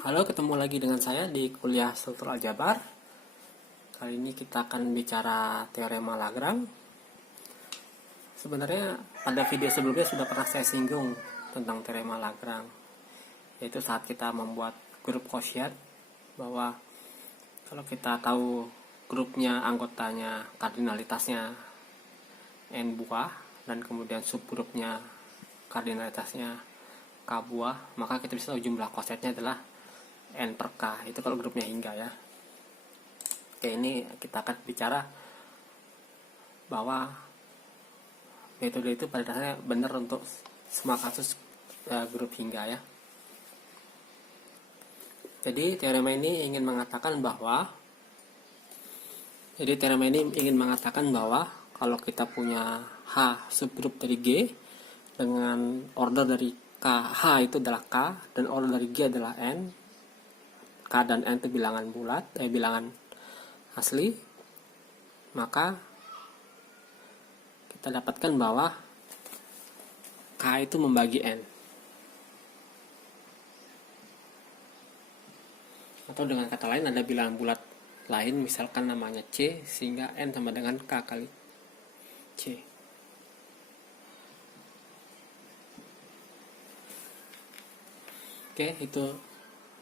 Halo, ketemu lagi dengan saya di kuliah struktur aljabar. Kali ini kita akan bicara teorema Lagrange. Sebenarnya pada video sebelumnya sudah pernah saya singgung tentang teorema Lagrange, yaitu saat kita membuat grup quotient, bahwa kalau kita tahu grupnya, anggotanya, kardinalitasnya n buah, dan kemudian subgrupnya kardinalitasnya k buah, maka kita bisa tahu jumlah quotientnya adalah n per k. Itu kalau grupnya hingga ya. Oke, ini kita akan bicara bahwa metode itu pada dasarnya benar untuk semua kasus grup hingga ya. Jadi teorema ini ingin mengatakan bahwa kalau kita punya H subgrup dari G dengan order dari K, H itu adalah K dan order dari G adalah N. K dan N itu bilangan bulat, bilangan asli, maka kita dapatkan bahwa K itu membagi N. Atau dengan kata lain, ada bilangan bulat lain, misalkan namanya C, sehingga N sama dengan K kali C. Oke, itu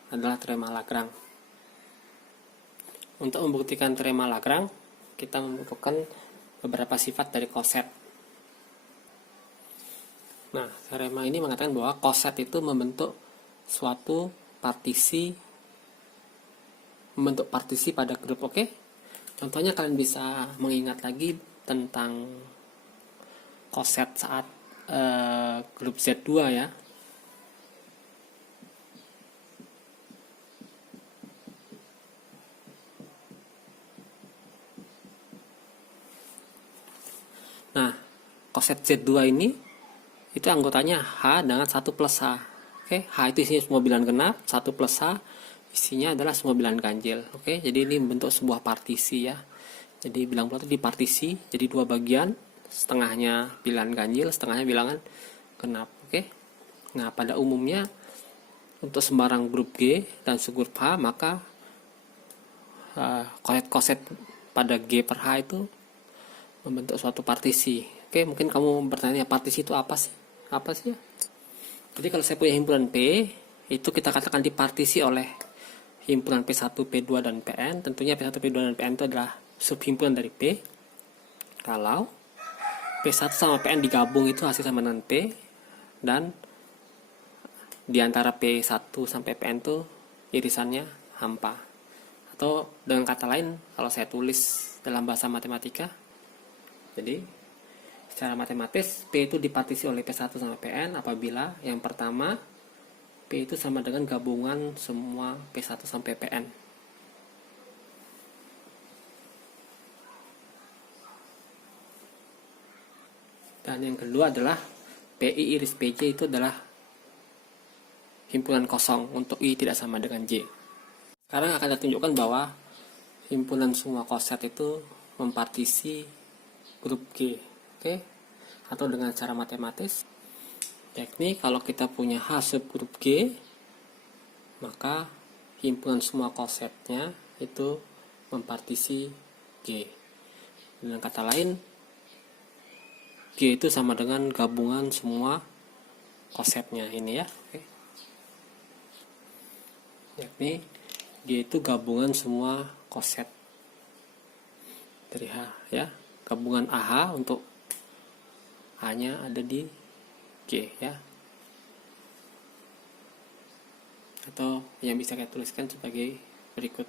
adalah teorema Lagrange. Untuk membuktikan teorema Lagrange, kita membutuhkan beberapa sifat dari coset. Nah, teorema ini mengatakan bahwa coset itu membentuk partisi pada grup. Oke? Contohnya kalian bisa mengingat lagi tentang coset saat grup Z2 ya. Nah, coset Z2 ini itu anggotanya H dengan 1 plus H. Oke, H itu isinya semua bilangan genap, 1 plus H isinya adalah semua bilangan ganjil. Oke, jadi ini membentuk sebuah partisi ya. Jadi bilangan bulat itu dipartisi jadi dua bagian, setengahnya bilangan ganjil, setengahnya bilangan genap. Oke. Nah, pada umumnya untuk sembarang grup G dan subgrup H, maka coset pada G per H itu membentuk suatu partisi. Oke, mungkin kamu bertanya, partisi itu apa sih? Apa sih ya? Jadi kalau saya punya himpunan P, itu kita katakan dipartisi oleh himpunan P1, P2, dan Pn. Tentunya P1, P2, dan Pn itu adalah subhimpunan dari P. Kalau P1 sama Pn digabung itu hasil sama dengan P, dan di antara P1 sampai Pn itu irisannya hampa. Atau dengan kata lain, kalau saya tulis dalam bahasa matematika, jadi secara matematis P itu dipartisi oleh P1 sampai Pn apabila yang pertama P itu sama dengan gabungan semua P1 sampai Pn. Dan yang kedua adalah PI iris PJ itu adalah himpunan kosong untuk I tidak sama dengan J. Sekarang akan saya tunjukkan bahwa himpunan semua coset itu mempartisi grup G. Oke? Atau dengan cara matematis, yakni kalau kita punya H subgrup G, maka himpunan semua cosetnya itu mempartisi G. Dengan kata lain, G itu sama dengan gabungan semua cosetnya ini ya. Oke. Yakni G itu gabungan semua coset dari H ya. Gabungan AH untuk H-nya ada di G ya. Atau yang bisa saya tuliskan sebagai berikut.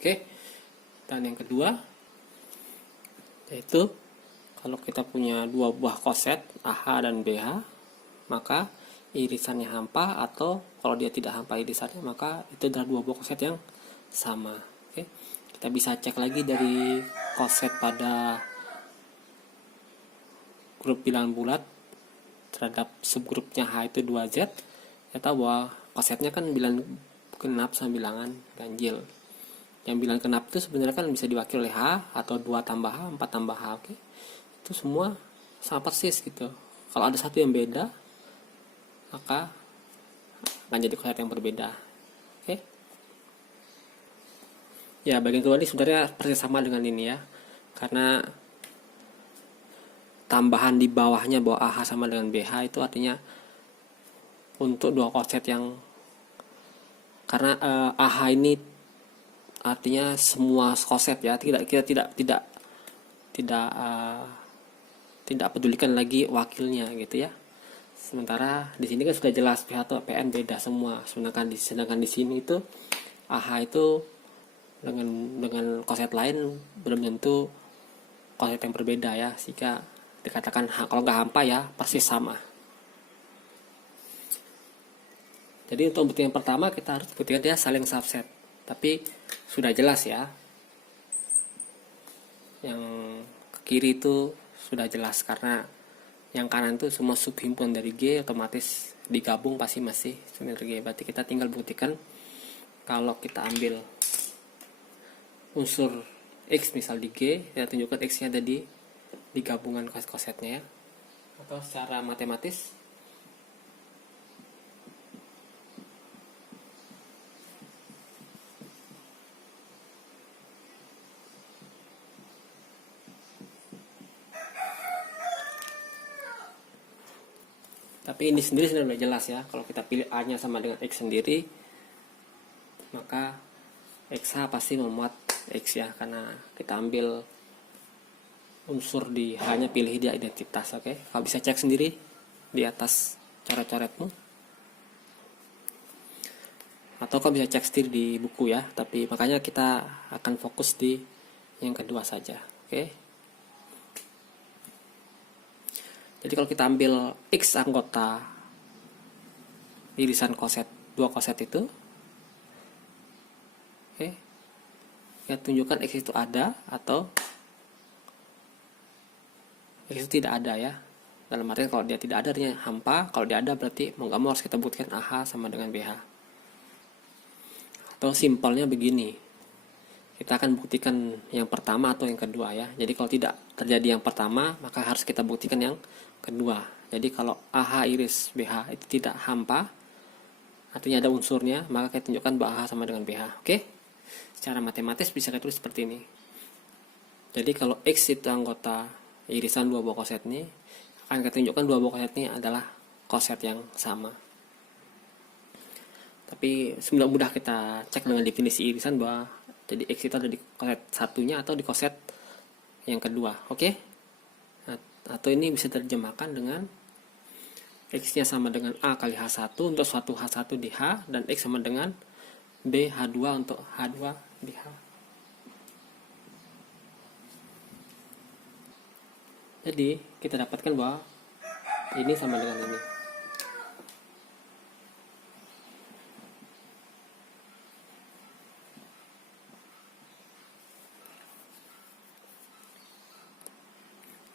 Oke. Dan yang kedua yaitu kalau kita punya dua buah coset AH dan BH, maka irisannya hampa, atau kalau dia tidak hampa irisannya, maka itu adalah dua buah coset yang sama. Oke. Kita bisa cek lagi dari coset pada grup bilangan bulat terhadap subgrupnya H itu 2Z. Kita tahu bahwa cosetnya kan bilangan genap sama bilangan ganjil. Yang bilangan genap itu sebenarnya kan bisa diwakili oleh H, atau 2 tambah H, 4 tambah H. Oke. Itu semua sama persis gitu. Kalau ada satu yang beda, maka akan jadi koset yang berbeda. Oke. Ya, bagian kedua ini sebenarnya persis sama dengan ini ya. Karena tambahan di bawahnya bahwa AH sama dengan BH itu artinya untuk dua koset yang, karena AH ini artinya semua koset ya, kita tidak pedulikan lagi wakilnya gitu ya. Sementara di sini kan sudah jelas PH atau PN beda semua. Sedangkan di sini itu AH itu dengan koset lain belum tentu koset yang berbeda ya, sehingga dikatakan kalau nggak hampa ya persis sama. Jadi untuk bukti yang pertama kita harus buktikan dia saling subset, tapi sudah jelas ya, yang ke kiri itu sudah jelas karena yang kanan itu semua subhimpunan dari G, otomatis digabung pasti masih sumber G. Berarti kita tinggal buktikan kalau kita ambil unsur X misal di G, kita tunjukkan X nya ada di gabungan koset-kosetnya ya, atau secara matematis tapi ini sendiri sudah jelas ya. Kalau kita pilih A nya sama dengan X sendiri, maka XH pasti memuat X ya, karena kita ambil unsur di H nya, pilih dia identitas. Oke, kalau bisa cek sendiri di atas coret-coretmu, atau kau bisa cek sendiri di buku ya, tapi makanya kita akan fokus di yang kedua saja. Oke, jadi kalau kita ambil X anggota irisan koset, dua koset itu, oke, kita tunjukkan X itu ada atau X itu tidak ada ya. Dalam artian kalau dia tidak ada artinya hampa, kalau dia ada berarti mau nggak mau harus kita buktikan AH sama dengan BH. Atau simpelnya begini, kita akan buktikan yang pertama atau yang kedua ya. Jadi kalau tidak terjadi yang pertama, maka harus kita buktikan yang kedua. Jadi kalau AH iris BH itu tidak hampa, artinya ada unsurnya, maka kita tunjukkan bahwa AH sama dengan BH. Oke? Secara matematis bisa kita tulis seperti ini. Jadi kalau X itu anggota irisan dua buah koset ini, akan kita tunjukkan dua buah koset ini adalah koset yang sama. Tapi semudah mudah kita cek dengan definisi irisan bahwa jadi X itu ada di koset satunya atau di koset yang kedua. Oke? Atau ini bisa terjemahkan dengan X nya sama dengan A kali H1 untuk suatu H1 di H, dan X sama dengan B H2 untuk H2 di H. Jadi kita dapatkan bahwa ini sama dengan ini.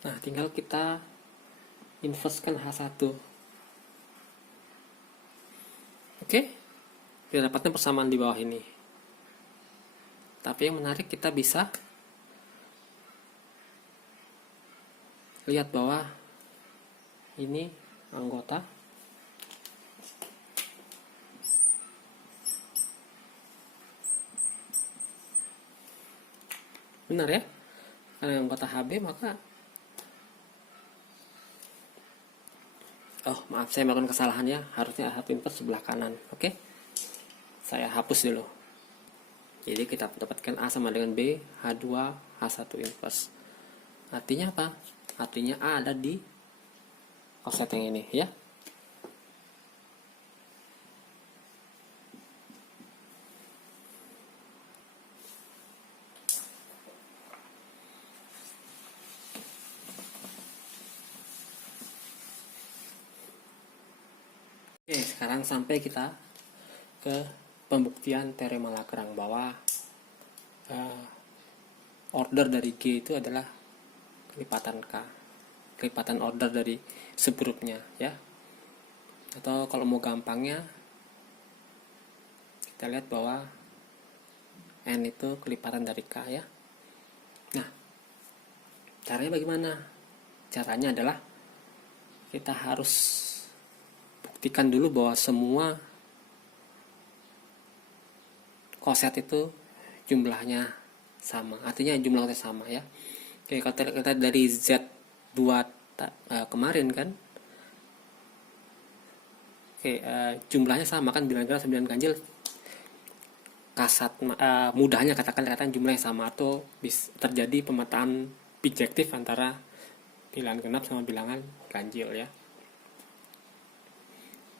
Nah, tinggal kita inversekan H1. Oke? Kita dapatkan persamaan di bawah ini. Tapi yang menarik, kita bisa lihat bahwa ini anggota benar ya, karena anggota HB, maka maaf, saya melakukan kesalahan ya, harusnya H1 inverse sebelah kanan. Oke, saya hapus dulu. Jadi kita dapatkan A sama dengan B, H2, H1 inverse. Artinya apa? Artinya A ada di koset yang ini ya. Oke, sekarang sampai kita ke pembuktian teorema Lagrange bahwa order dari G itu adalah kelipatan K, kelipatan order dari subgrupnya ya. Atau kalau mau gampangnya, kita lihat bahwa N itu kelipatan dari K ya. Nah, caranya bagaimana? Caranya adalah kita harus buktikan dulu bahwa semua koset itu jumlahnya sama. Artinya jumlah koset sama ya. Oke, kita dari Z2 kemarin kan. Oke, jumlahnya sama kan, bilangan genap 9 ganjil. Mudahnya katakan jumlahnya sama, atau terjadi pemetaan bijektif antara bilangan genap sama bilangan ganjil ya.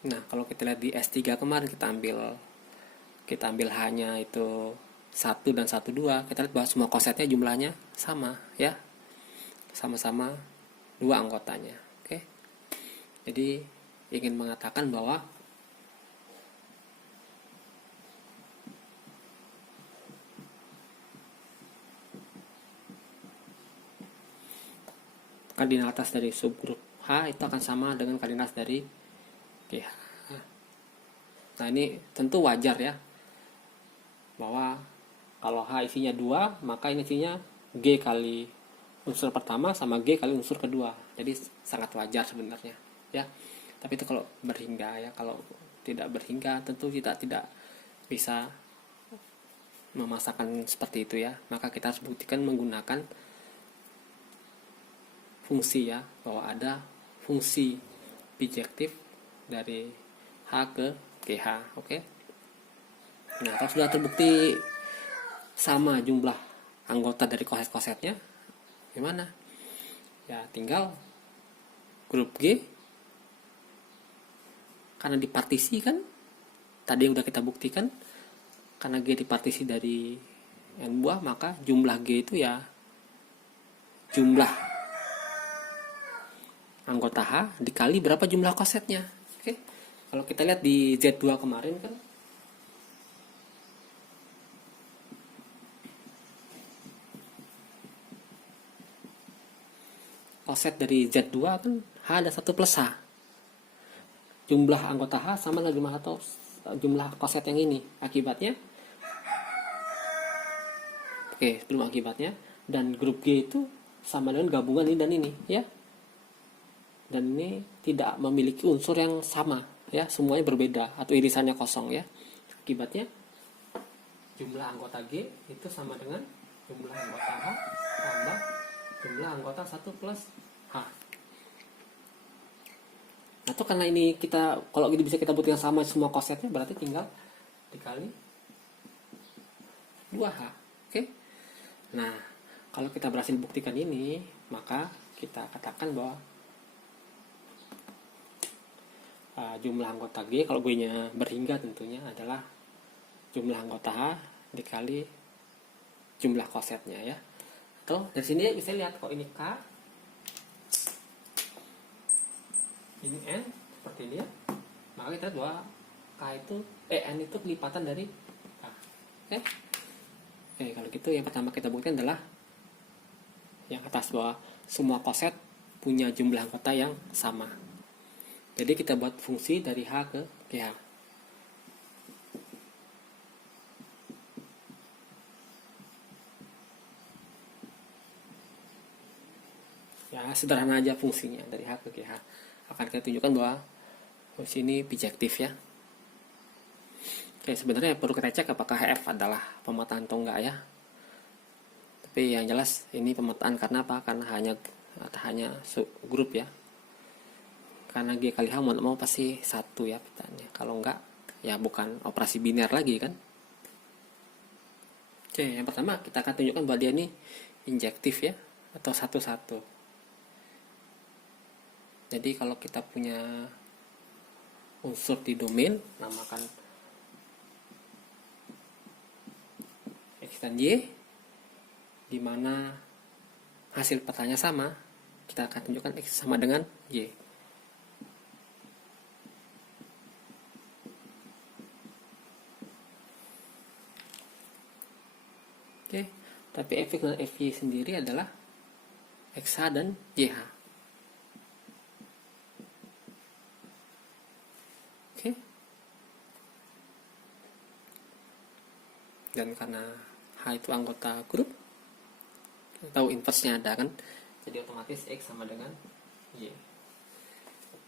Nah, kalau kita lihat di S3 kemarin kita ambil hanya itu 1 dan 1 2, kita lihat bahwa semua kosetnya jumlahnya sama ya. Sama-sama 2 anggotanya. Oke. Jadi ingin mengatakan bahwa kardinalitas dari subgrup H itu akan sama dengan kardinalitas dari GH. Nah, ini tentu wajar ya, bahwa kalau H isinya 2, maka ini isinya G kali unsur pertama sama G kali unsur kedua. Jadi sangat wajar sebenarnya ya. Tapi itu kalau berhingga ya. Kalau tidak berhingga tentu kita tidak bisa memasakkan seperti itu ya. Maka kita harus buktikan menggunakan fungsi ya, bahwa ada fungsi bijektif dari H ke GH. Oke. Nah, kalau sudah terbukti sama jumlah anggota dari koset-kosetnya, gimana? Ya tinggal grup G, karena dipartisi kan, tadi udah kita buktikan, karena G dipartisi dari N buah, maka jumlah G itu ya jumlah anggota H dikali berapa jumlah kosetnya. Oke. Kalau kita lihat di Z2 kemarin kan, koset dari Z2 kan H ada 1 plus H. Jumlah anggota H sama dengan jumlah koset yang ini. Akibatnya, oke, sebelum akibatnya, dan grup G itu sama dengan gabungan ini dan ini ya. Dan ini tidak memiliki unsur yang sama ya, semuanya berbeda atau irisannya kosong ya. Akibatnya jumlah anggota G itu sama dengan jumlah anggota H tambah jumlah anggota 1 plus H. Nah, itu karena ini kalau ini bisa kita buktikan sama semua kosetnya, berarti tinggal dikali 2H. Oke. Nah, kalau kita berhasil buktikan ini, maka kita katakan bahwa jumlah anggota G, kalau G-nya berhingga tentunya, adalah jumlah anggota H dikali jumlah kosetnya ya. Atau dari sini bisa lihat, kalau ini K, ini N, seperti ini ya, maka kita lihat bahwa N itu kelipatan dari K. Oke, kalau gitu yang pertama kita buktikan adalah yang atas, bahwa semua koset punya jumlah anggota yang sama. Jadi kita buat fungsi dari H ke GH. Ya, sederhana aja fungsinya dari H ke GH. Akan kita tunjukkan bahwa fungsi ini bijektif ya. Oke, sebenarnya perlu kita cek apakah F adalah pemetaan atau enggak ya. Tapi yang jelas ini pemetaan karena apa? Karena hanya subgrup ya. Karena G kali H mau pasti 1 ya petanya. Kalau enggak, ya bukan operasi biner lagi kan. Oke, yang pertama kita akan tunjukkan bahwa dia ini injektif ya, atau satu-satu. Jadi kalau kita punya unsur di domain, namakan X dan Y, di mana hasil petanya sama, kita akan tunjukkan X sama dengan Y. Oke, tapi Fx dan Fy sendiri adalah XH dan YH. Oke. Dan karena H itu anggota grup, kita tahu inverse-nya ada kan. Jadi otomatis X sama dengan Y.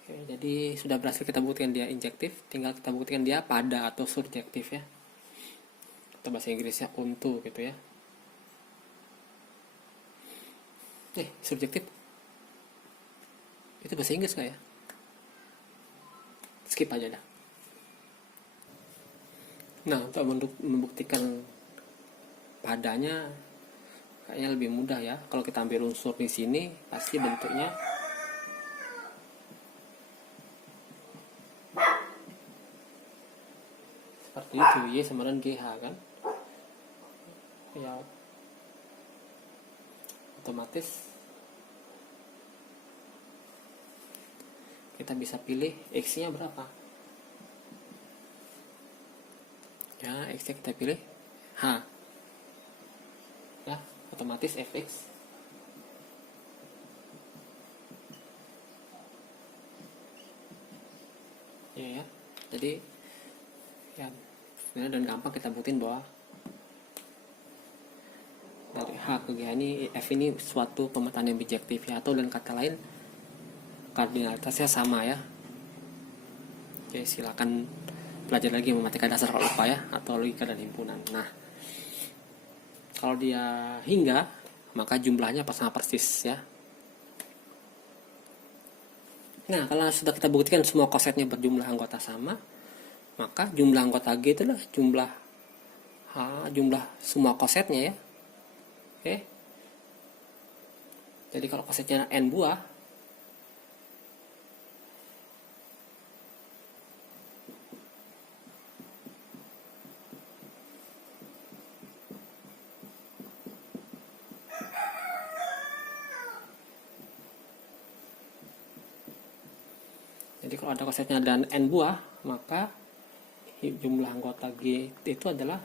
Oke, jadi sudah berhasil kita buktikan dia injektif, tinggal kita buktikan dia pada atau surjektif ya. Atau bahasa Inggrisnya onto gitu ya. Surjektif. Itu bahasa Inggris nggak ya? Skip aja dah. Nah, untuk membuktikan padanya kayaknya lebih mudah ya. Kalau kita ambil unsur di sini, pasti bentuknya seperti itu, Y sama dengan GH kan. Ya, otomatis kita bisa pilih X-nya berapa. Ya, X-nya kita pilih H. Ya, otomatis Fx ya. Jadi ya sebenarnya dan gampang kita buktiin bahwa dari H ke G ini F ini suatu pemetaan yang bijektif ya, atau dengan kata lain kardinalitasnya sama ya. Oke, silakan belajar lagi matematika dasar kalau lupa ya, atau logika dan himpunan. Nah, kalau dia hingga, maka jumlahnya sama persis ya. Nah, kalau sudah kita buktikan semua kosetnya berjumlah anggota sama, maka jumlah anggota G itulah jumlah jumlah semua kosetnya ya. Oke. Jadi kalau kosetnya N buah, jadi kalau ada kosetnya dan N buah, maka jumlah anggota G itu adalah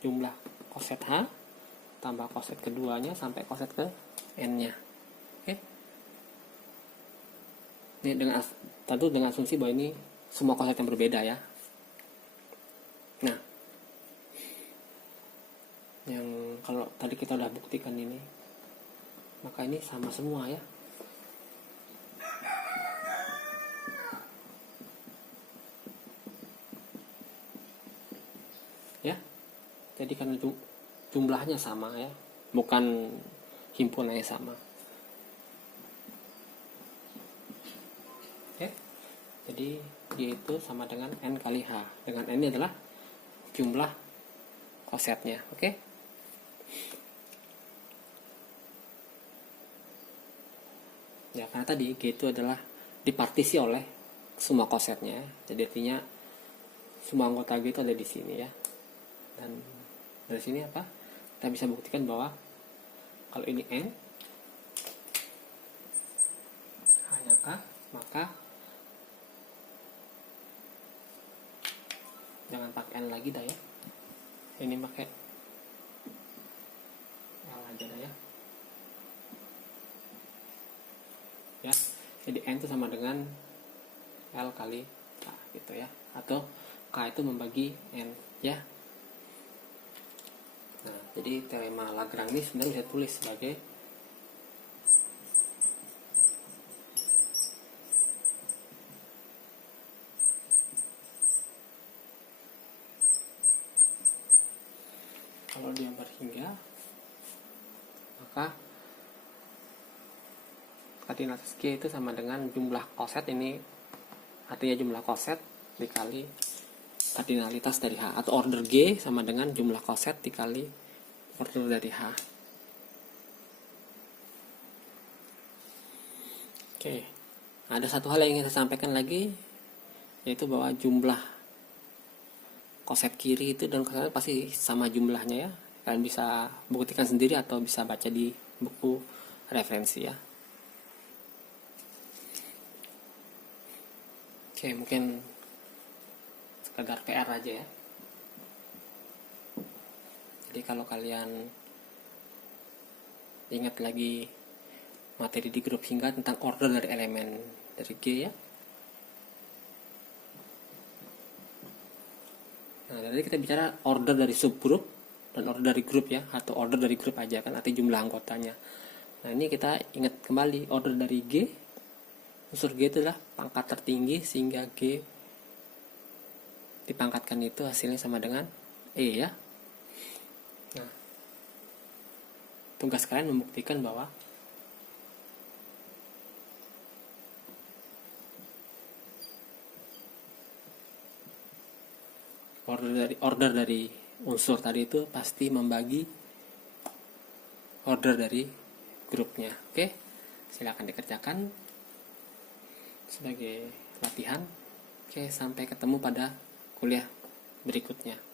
jumlah koset H tambah koset keduanya sampai koset ke N-nya. Oke. Ini tentu dengan asumsi bahwa ini semua koset yang berbeda ya. Nah, yang kalau tadi kita udah buktikan ini, maka ini sama semua ya. Ya, jadi karena jumlahnya sama ya, bukan himpunannya sama. Oke, jadi Y itu sama dengan N kali H, dengan N ini adalah jumlah kosetnya. Oke. Ya, karena tadi G itu adalah dipartisi oleh semua kosetnya, jadi artinya semua anggota G itu ada di sini ya. Dan dari sini apa? Kita bisa buktikan bahwa kalau ini N hanya K, maka jangan pakai N lagi dah ya. Ini pakai L aja dah ya. Ya, jadi N itu sama dengan L kali K gitu ya. Atau K itu membagi N ya. Nah, jadi teorema Lagrange ini sebenarnya bisa tulis sebagai kalau dia berhingga, maka kardinalitas G itu sama dengan jumlah koset, ini artinya jumlah koset dikali kardinalitas dari H, atau order G sama dengan jumlah koset dikali order dari H. Oke, ada satu hal yang ingin saya sampaikan lagi, yaitu bahwa jumlah koset kiri itu dan koset pasti sama jumlahnya ya. Kalian bisa buktikan sendiri atau bisa baca di buku referensi ya. Oke, mungkin sekedar PR aja ya. Jadi kalau kalian ingat lagi materi di grup hingga tentang order dari elemen dari G ya. Nah, jadi kita bicara order dari subgrup dan order dari grup ya, atau order dari grup aja kan, arti jumlah anggotanya. Nah, ini kita ingat kembali order dari G. Unsur G itu adalah pangkat tertinggi, sehingga G dipangkatkan itu hasilnya sama dengan E ya. Nah, tugas kalian membuktikan bahwa order dari unsur tadi itu pasti membagi order dari grupnya. Oke, silakan dikerjakan sebagai latihan. Oke, sampai ketemu pada kuliah berikutnya.